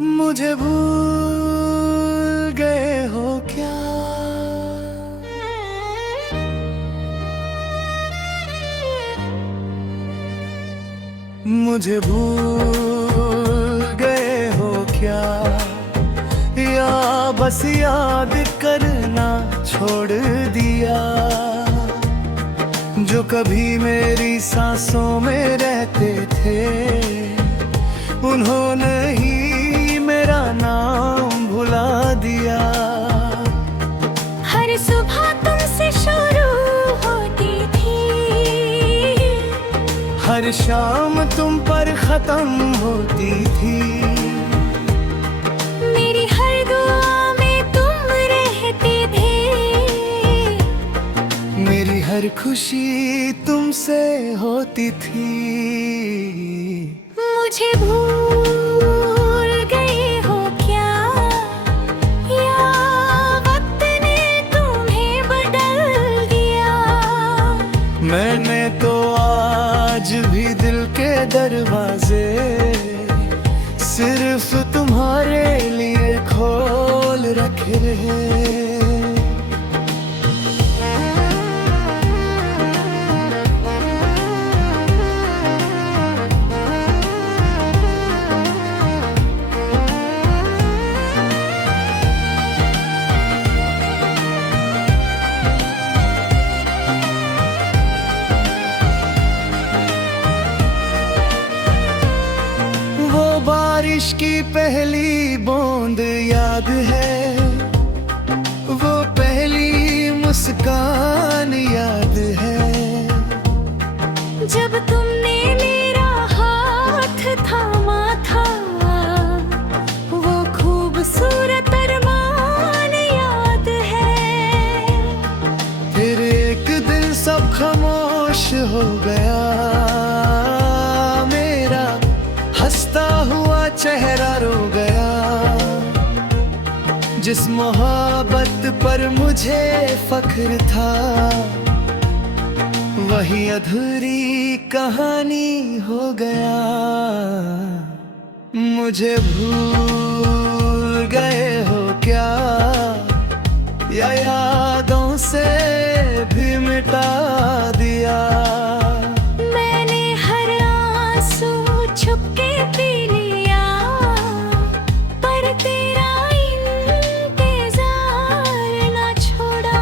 मुझे भूल गए हो क्या? मुझे भूल गए हो क्या, या बस याद करना छोड़ दिया? जो कभी मेरी सांसों में रहते थे, उन्होंने ही मेरा नाम भुला दिया। हर सुबह तुमसे शुरू होती थी, हर शाम तुम पर खत्म होती थी। मेरी हर दुआ में तुम रहते थे, मेरी हर खुशी तुमसे होती थी। मुझे भूल गए हो क्या, या वक्त ने तुम्हें बदल दिया? मैंने तो आज भी दिल के दरवाजे सिर्फ तुम्हारे लिए खोल रखे हैं। बारिश की पहली बूंद याद है, वो पहली मुस्कान याद है। जब तुमने मेरा हाथ थामा था, वो खूबसूरत अरमान याद है। फिर एक दिन सब खामोश हो गया, मेरा हंसता हुआ चेहरा रो गया। जिस मोहब्बत पर मुझे फख्र था, वही अधूरी कहानी हो गया। मुझे भूल गए हो क्या, या यादों से भी मिटा दिया? मैंने हर आंसू छुपके पी लिया, पर तेरा इंतजार न छोड़ा।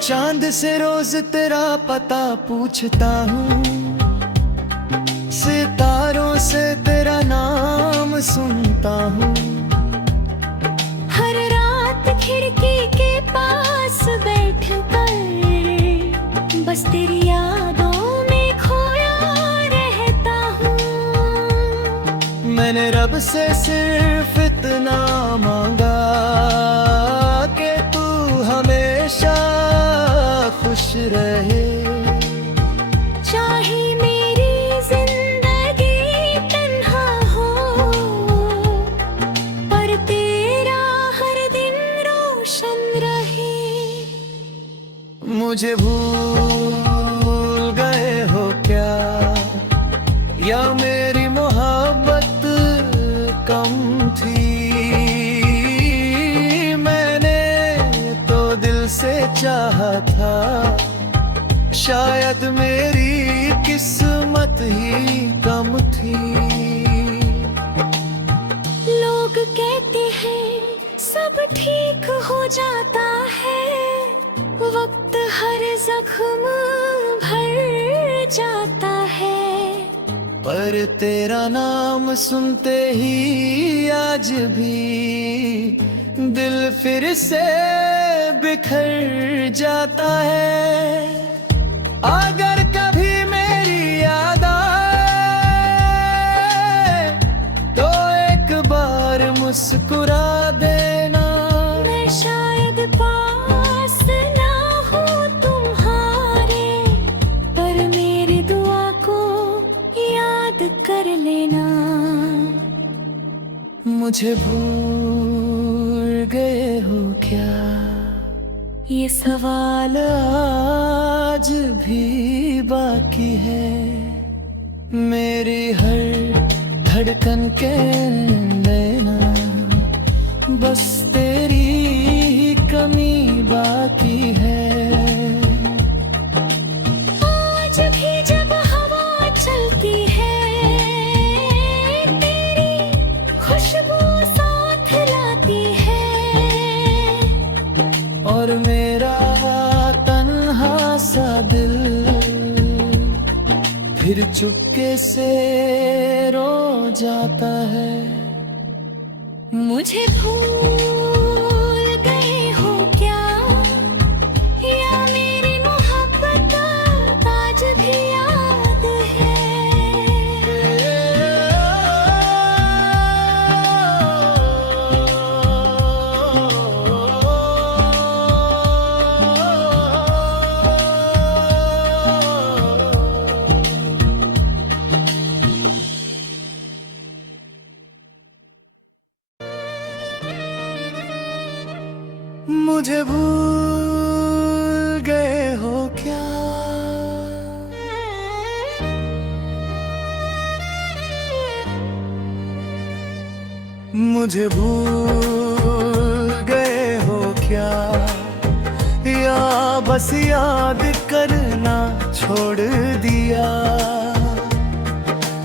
चांद से रोज तेरा पता पूछता हूँ, सितारों से तेरा नाम सुनता हूँ। हर रात खिड़की के पास बैठकर बस तेरी यादों में खोया रहता हूँ। मैंने रब से सिर्फ इतना मांगा कि तू हमेशा खुश रहे। चाहे मेरी जिंदगी तन्हा हो, पर तेरा हर दिन रोशन रहे। मुझे भूल गए हो क्या, या मेरी मोहब्बत कम थी? मैंने तो दिल से चाहा था, शायद मेरी किस्मत ही कम थी। लोग कहते हैं सब ठीक हो जाता है, वक्त हर जख्म भर जाता है। पर तेरा नाम सुनते ही आज भी दिल फिर से बिखर जाता है। अगर कभी मेरी याद आए, तो एक बार मुस्कुरा देना। मैं शायद पास ना हो तुम्हारे, पर मेरी दुआ को याद कर लेना। मुझे भूल गए हो क्या, ये सवाल आज भी बाकी है। मेरी हर धड़कन के लेना, बस तेरी ही कमी बाकी है। आज भी जब हवा चलती है, तेरी खुशबू साथ लाती है। और मेरा तन्हा सा दिल फिर चुपके से रो जाता है। मुझे भूल गए हो क्या, या मेरी मोहब्बत आज भी याद है। मुझे भूल गए हो क्या, मुझे भूल गए हो क्या, या बस याद करना छोड़ दिया।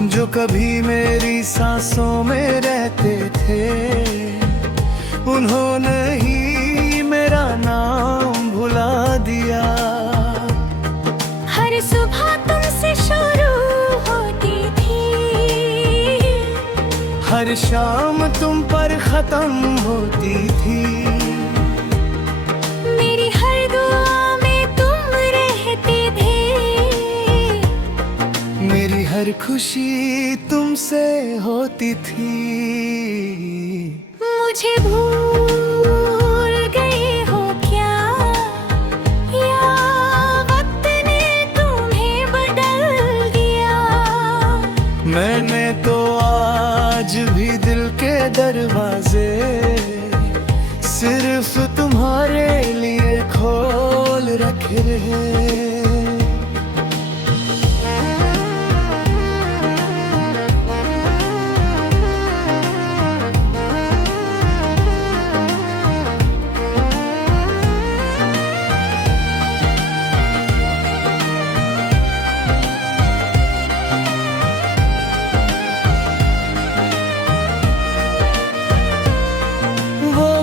जो कभी मेरी सांसों में रहते थे, उन्होंने ही मेरा नाम भुला दिया। हर सुबह तुमसे शुरू होती थी, हर शाम तुम पर खत्म होती थी। मेरी हर दुआ में तुम रहते थे, मेरी हर खुशी तुमसे होती थी। मुझे भूल गए हो क्या, या वक्त ने तुम्हें बदल दिया। मैंने तो आज भी दिल के दरवाजे सिर्फ तुम्हारे लिए खोल रखे हैं।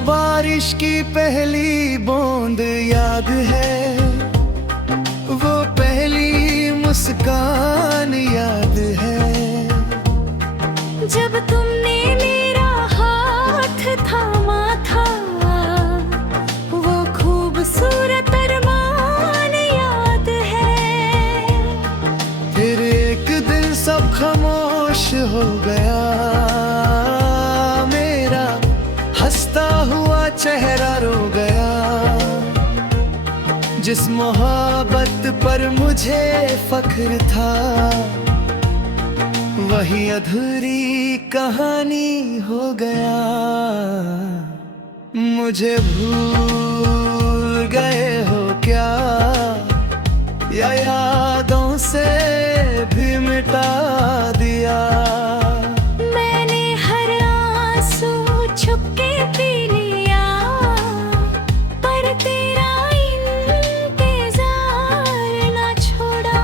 बारिश की पहली बूंद याद है, वो पहली मुस्कान याद है। जब तुमने मेरा हाथ थामा था, वो खूबसूरत अरमान याद है। फिर एक दिन सब खामोश हो गया, मेरा हंसता हुआ चेहरा रो गया। जिस मोहब्बत पर मुझे फख्र था, वही अधूरी कहानी हो गया। मुझे भूल गए हो क्या, या यादों से भी मिटा दिया। मैंने हर आंसू छुपके पी लिया, पर तेरा इंतजार ना छोड़ा।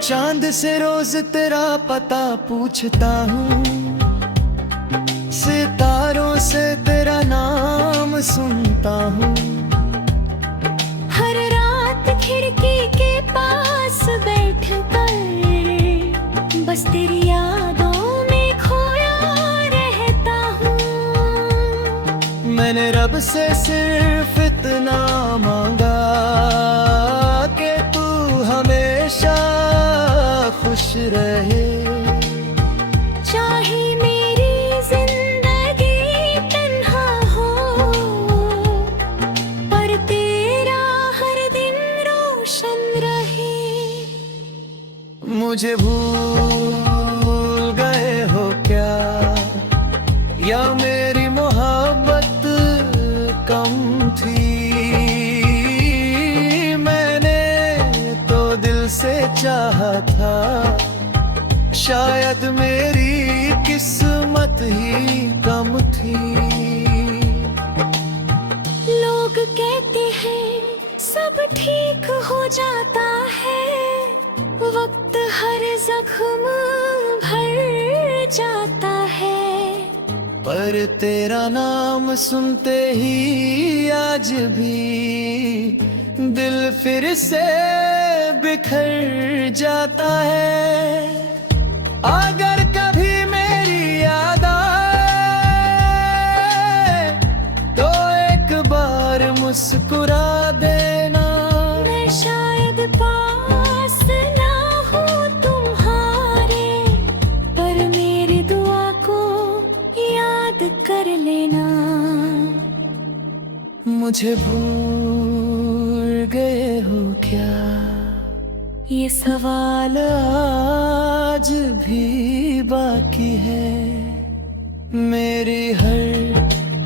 चांद से रोज तेरा पता पूछता हूँ, सितारों से तेरा नाम सुनता हूँ। हर रात खिड़की के पास बैठकर बस तेरी यादों में खोया रहता हूँ। मैंने रब से सिर्फ इतना मांगा कि तू हमेशा खुश रहे। चाहे मेरी जिंदगी तन्हा हो, पर तेरे मुझे भूल गए हो क्या, या मेरी मोहब्बत कम थी। मैंने तो दिल से चाहा था, शायद मेरी किस्मत ही कम थी। लोग कहते हैं सब ठीक हो जाता है, वक्त हर जख्म भर जाता है। पर तेरा नाम सुनते ही आज भी दिल फिर से बिखर जाता है। अगर कभी मेरी याद आए तो एक बार मुस्कुरा देना। मैं शायद पास ना हूँ तुम्हारे, पर मेरी दुआ को याद कर लेना। मुझे भूल गए हो क्या, ये सवाल आज भी बाकी है। मेरी हर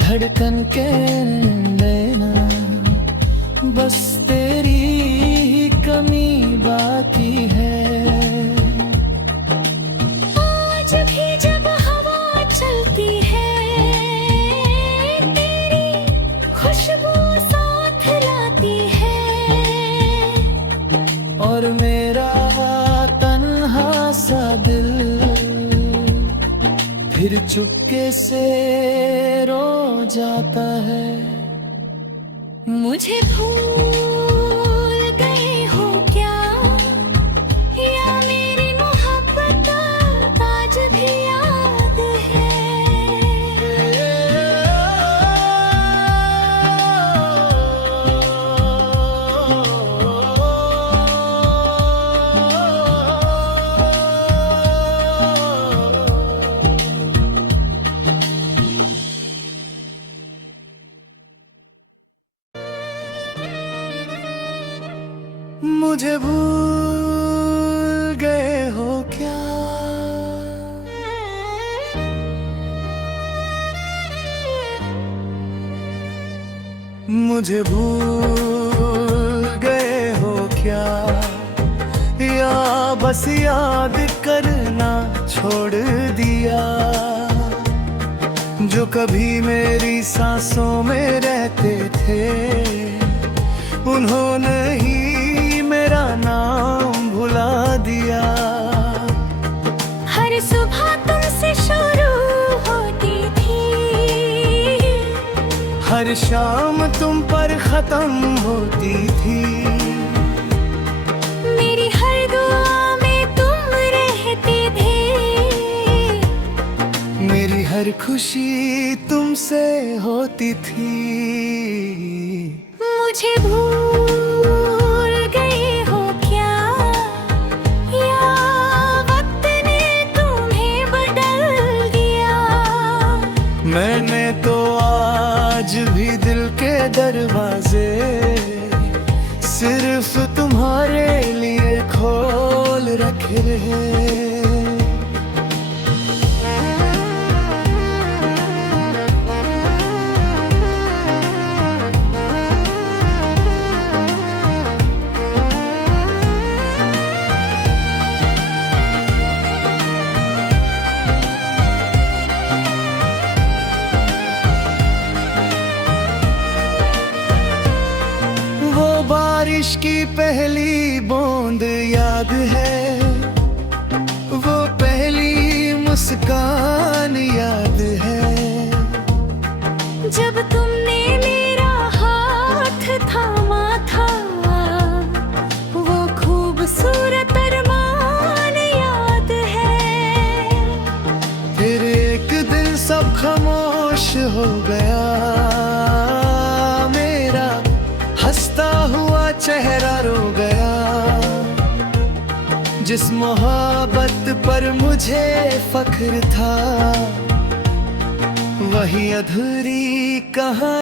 धड़कन के लेना, बस तेरी ही कमी बाकी है। आज भी जब हवा चलती है, तेरी खुशबू साथ लाती है। और मेरा तन्हा सा दिल फिर चुपके से रो जाता है। मुझे भूल गए हो क्या, या मेरी मोहब्बत आज भी याद है। मुझे भूल गए हो क्या, मुझे भूल गए हो क्या, या बस याद करना छोड़ दिया। जो कभी मेरी सांसों में रहते थे, उन्होंने ही मेरा नाम भुला दिया। हर सुबह तुमसे शुरू होती थी, हर शाम तुम पर खत्म होती थी। मेरी हर दुआ में तुम रहते थे, मेरी हर खुशी तुमसे होती थी। मुझे भूल गए हो क्या, या वक्त ने तुम्हें बदल दिया। मैंने तो आज भी दिल के दरवाजे सिर्फ तुम्हारे लिए खोल रखे हैं। बारिश की पहली बूंद याद है, वो पहली मुस्कान याद है। जब तुमने मेरा हाथ थामा था, वो खूबसूरत अरमान याद है। फिर एक दिन सब खामोश हो गया, मेरा हंसता हुआ चेहरा रो गया। जिस मोहब्बत पर मुझे फख्र था, वही अधूरी कहानी।